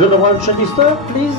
General Chanister, please.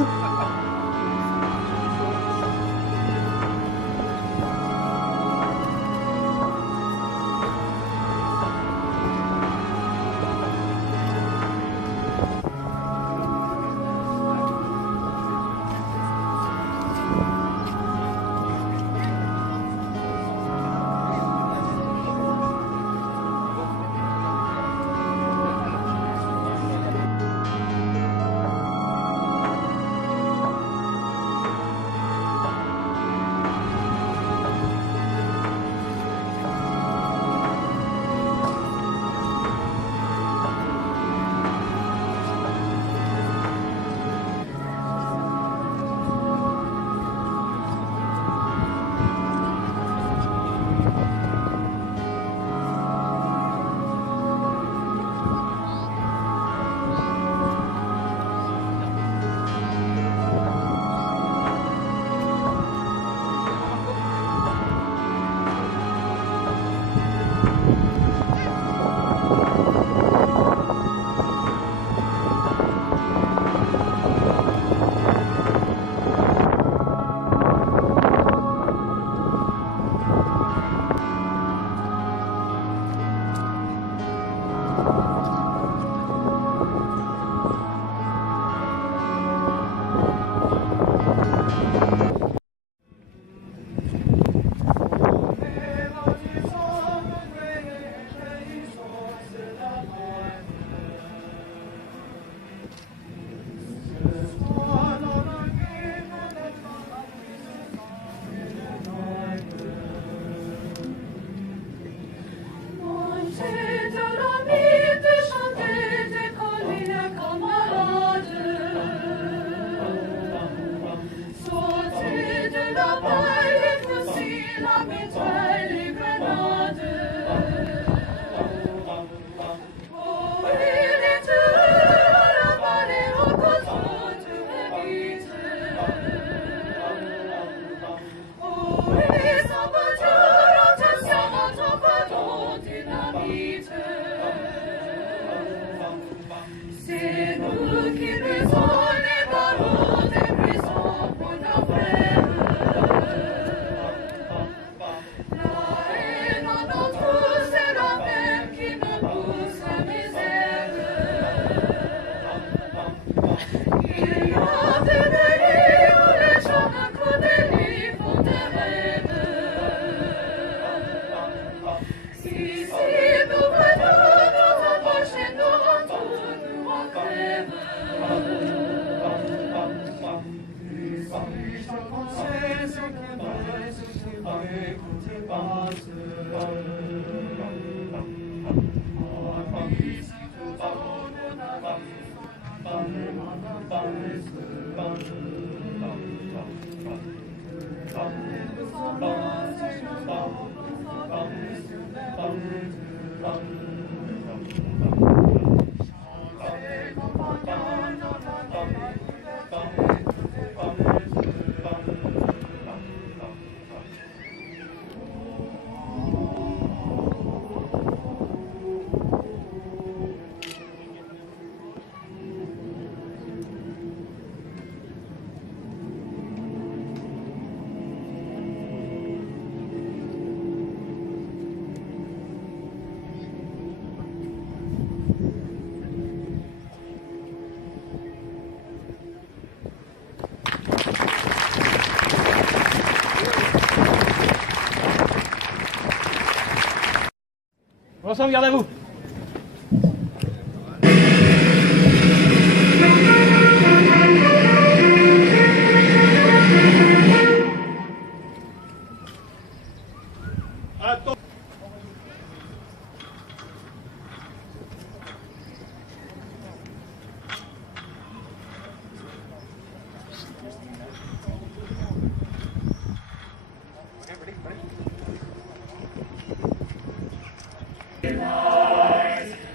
Ensemble, garde à vous.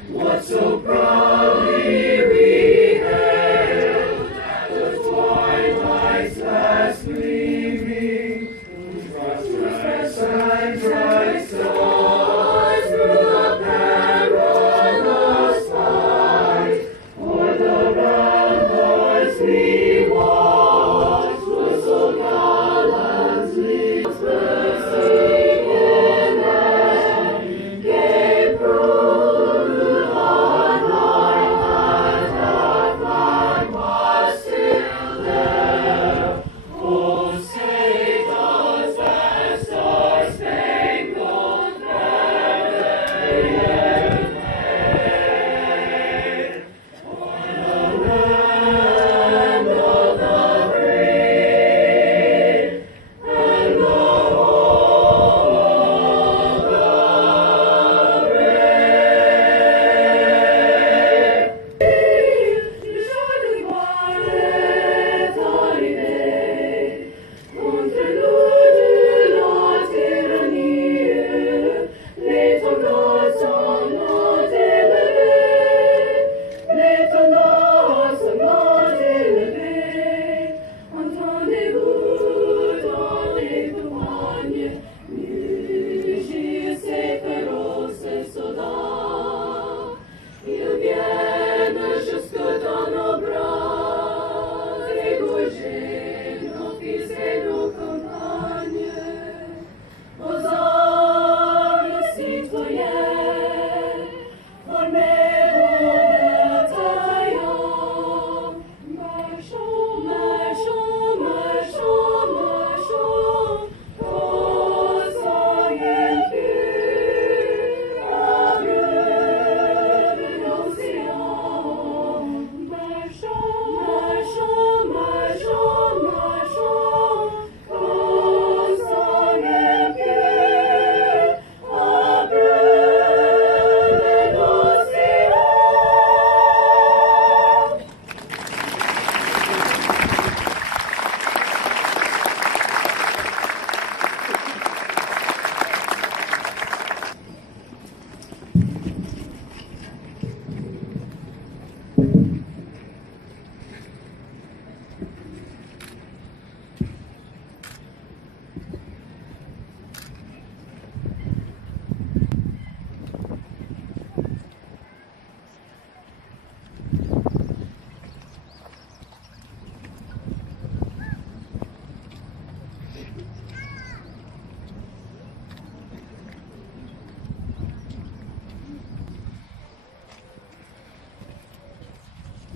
What so proudly we hailed at the twilight's last gleaming, whose and bright stars through the perilous fight o'er the realm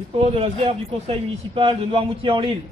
Dépôt de la réserve du conseil municipal de Noirmoutier-en-l'Île.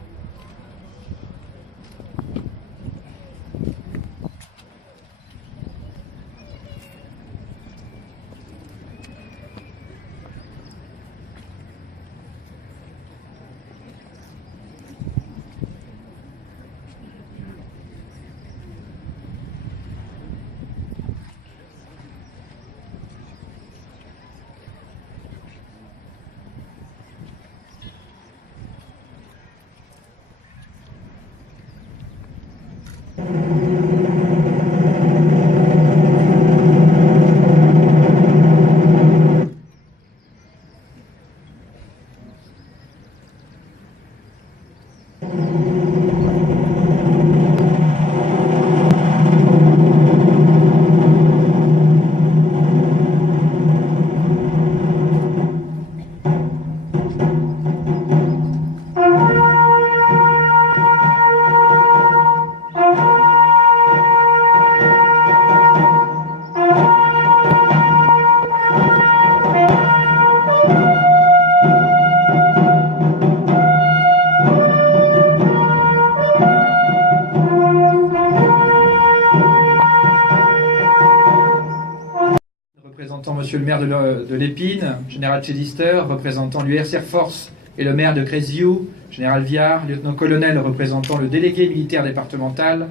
Représentant Monsieur le maire de l'Épine, Général Chelister, représentant l'URC Air Force et le maire de Cresview, Général Viard, lieutenant-colonel représentant le délégué militaire départemental,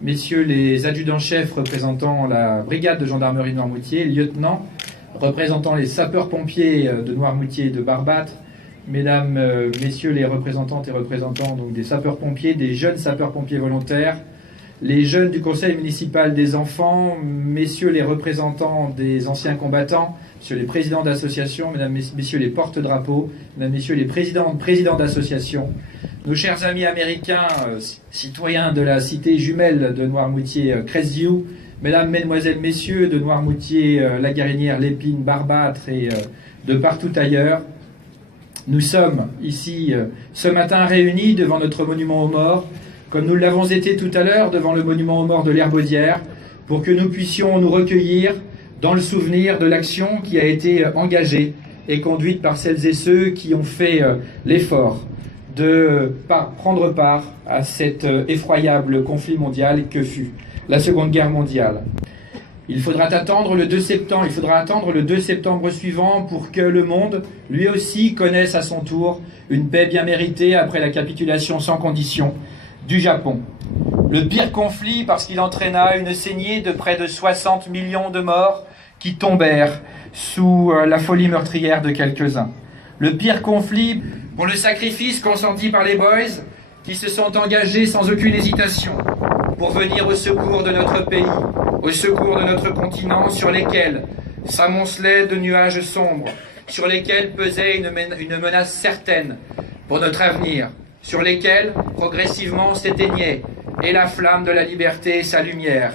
messieurs les adjudants-chefs représentant la brigade de gendarmerie de Noirmoutier, lieutenants représentant les sapeurs-pompiers de Noirmoutier et de Barbâtre, mesdames, messieurs les représentantes et représentants donc, des sapeurs-pompiers, des jeunes sapeurs-pompiers volontaires, les jeunes du conseil municipal des enfants, messieurs les représentants des anciens combattants, messieurs les présidents d'associations, mesdames, messieurs les porte-drapeaux, mesdames, messieurs les présidents d'associations, nos chers amis américains, citoyens de la cité jumelle de Noirmoutier, Cresview, mesdames, mesdemoiselles, messieurs de Noirmoutier, La Guérinière, l'Épine, Barbâtre et de partout ailleurs. Nous sommes ici ce matin réunis devant notre monument aux morts, comme nous l'avons été tout à l'heure devant le monument aux morts de l'Herbaudière, pour que nous puissions nous recueillir dans le souvenir de l'action qui a été engagée et conduite par celles et ceux qui ont fait l'effort de prendre part à cet effroyable conflit mondial que fut la Seconde Guerre mondiale. Il faudra attendre le 2 septembre suivant pour que le monde, lui aussi, connaisse à son tour une paix bien méritée après la capitulation sans condition du Japon. Le pire conflit parce qu'il entraîna une saignée de près de 60 millions de morts qui tombèrent sous la folie meurtrière de quelques-uns. Le pire conflit pour le sacrifice consenti par les boys qui se sont engagés sans aucune hésitation pour venir au secours de notre pays, au secours de notre continent sur lesquels s'amoncelaient de nuages sombres, sur lesquels pesait une menace certaine pour notre avenir, sur lesquels progressivement s'éteignait et la flamme de la liberté et sa lumière.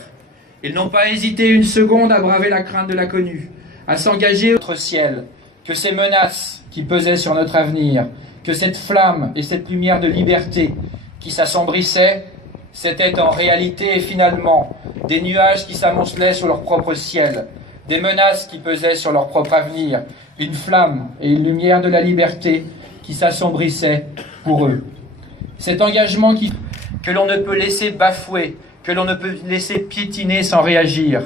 Ils n'ont pas hésité une seconde à braver la crainte de l'inconnu, à s'engager au ciel, que ces menaces qui pesaient sur notre avenir, que cette flamme et cette lumière de liberté qui s'assombrissaient, c'était en réalité et finalement des nuages qui s'amoncelaient sur leur propre ciel, des menaces qui pesaient sur leur propre avenir, une flamme et une lumière de la liberté qui s'assombrissaient pour eux. Cet engagement que l'on ne peut laisser bafouer, que l'on ne peut laisser piétiner sans réagir,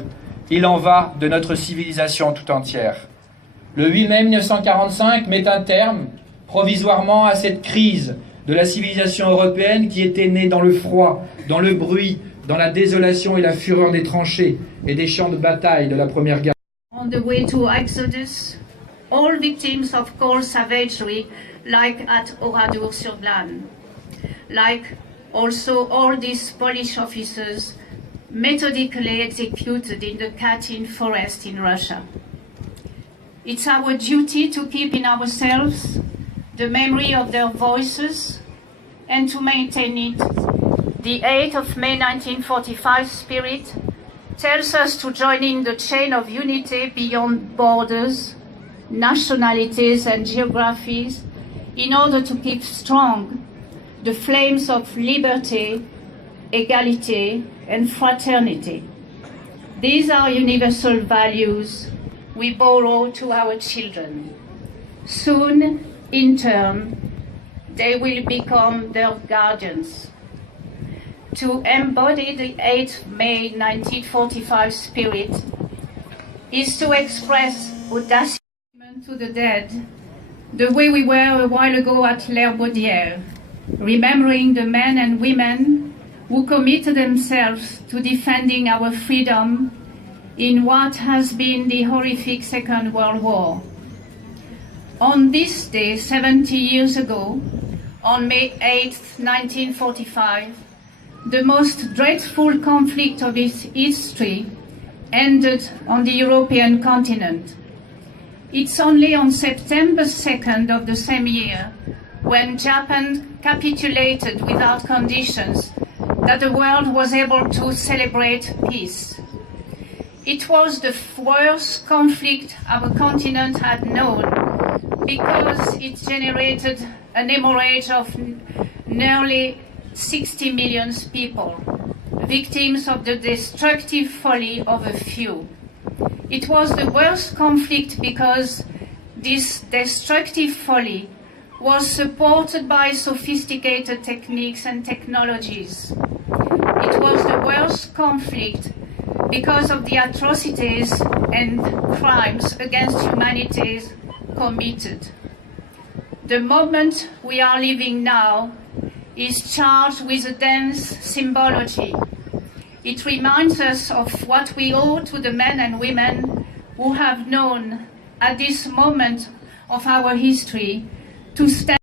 il en va de notre civilisation tout entière. Le 8 mai 1945 met un terme, provisoirement, à cette crise de la civilisation européenne qui était née dans le froid, dans le bruit, dans la désolation et la fureur des tranchées et des champs de bataille de la Première Guerre. On the way to Exodus, all victims of cold savagery, like at Oradour-sur-Glane, like also all these Polish officers methodically executed in the Katyn forest in Russia. It's our duty to keep in ourselves the memory of their voices and to maintain it. The 8th of May 1945 spirit tells us to join in the chain of unity beyond borders, nationalities and geographies in order to keep strong the flames of liberty, equality and fraternity. These are universal values we borrow to our children. Soon in turn, they will become their guardians. To embody the 8th May 1945 spirit is to express audacity to the dead, the way we were a while ago at L'Herbaudière, remembering the men and women who committed themselves to defending our freedom in what has been the horrific Second World War. On this day, 70 years ago, on May 8, 1945, the most dreadful conflict of its history ended on the European continent. It's only on September 2nd of the same year, when Japan capitulated without conditions, that the world was able to celebrate peace. It was the worst conflict our continent had known because it generated an hemorrhage of nearly 60 million people, victims of the destructive folly of a few. It was the worst conflict because this destructive folly was supported by sophisticated techniques and technologies. It was the worst conflict because of the atrocities and crimes against humanity committed. The moment we are living now is charged with a dense symbology. It reminds us of what we owe to the men and women who have known at this moment of our history to stand